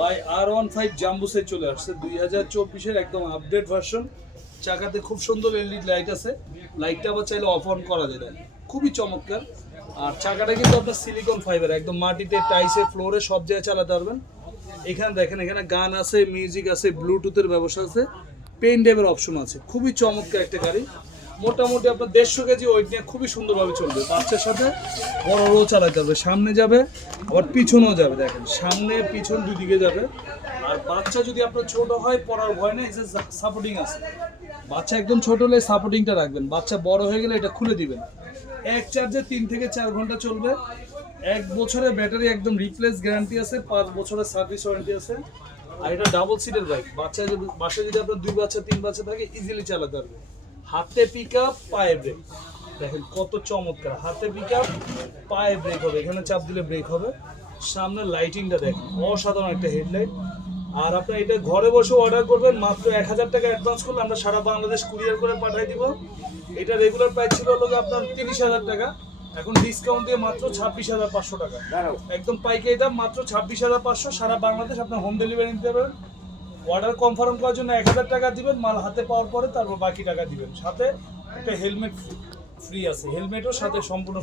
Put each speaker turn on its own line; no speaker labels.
By R one five জাম্বুসে চলে আসছে। দুই হাজার চব্বিশের একদম আপডেট ভার্সন চাকাতে খুব সুন্দর এলইডি লাইট আছে। লাইটটা আবার চাইলে অফ অন করা যায়। খুবই চমৎকার। আর চাকাটা কিন্তু আপনার সিলিকন ফাইবার একদম মাটিতে টাইসে ফ্লোরে সব জায়গায় চালাতে পারবেন। এখানে দেখেন, এখানে গান আছে মিউজিক আছে ব্লুটুথের ব্যবস্থা আছে। পেন ড্রাইভের অপশন আছে। খুবই চমৎকার একটা গাড়ি। মোটামুটি আপনার দেড়শো কেজি ওয়েট নিয়ে খুবই সুন্দরভাবে চলবে। বাচ্চার সাথে বড়ও চালাতে হবে। সামনে যাবে, আবার পিছনেও যাবে, দেখেন। সামনে, পিছন দুই দিকে যাবে। আর বাচ্চা যদি আপনার ছোট হয়, পড়ার ভয় নেই যে সাপোর্টিং আছে। বাচ্চা একদম ছোট হলে সাপোর্টিংটা রাখবেন। বাচ্চা বড় হয়ে গেলে এটা খুলে দিবেন। এক চার্জে তিন থেকে চার ঘণ্টা চলবে। এক বছরের ব্যাটারি একদম রিপ্লেস গ্যারান্টি আছে, পাঁচ বছরের সার্ভিস ওয়ারেন্টি আছে। আর এটা ডাবল সিটের বাইক বাচ্চা যদি বাসায় যদি আপনার দুই বাচ্চা, তিন বাচ্চা থাকে ইজিলি চালাতে পারবে। হাতে পিক আপ পায়ে ব্রেক দেখেন কত চমৎকার হাতে পিক আপ পায়ে ব্রেক হবে। এখানে চাপ দিলে ব্রেক হবে। সামনে লাইটিংটা দেখেন অসাধারণ একটা হেডলাইট আর আপনি এটা ঘরে বসে অর্ডার করবেন মাত্র এক হাজার টাকা অ্যাডভান্স করলে আমরা সারা বাংলাদেশ কুরিয়ার করে পাঠিয়ে দিব। এটা রেগুলার প্রাইস ছিল হলো আপনার তিরিশ হাজার টাকা। এখন ডিসকাউন্ট দিয়ে মাত্র ছাব্বিশ হাজার পাঁচশো টাকা। একদম পাইকারি দাম মাত্র ছাব্বিশ হাজার পাঁচশো। সারা বাংলাদেশ আপনার হোম ডেলিভারি নিতে পারবেন। অর্ডার কনফার্ম করার জন্য এক হাজার টাকা দিবেন, মাল হাতে পাওয়ার পরে তারপর বাকি টাকা দিবেন। সাথে একটা হেলমেট ফ্রি আছে। হেলমেটও সাথে সম্পূর্ণ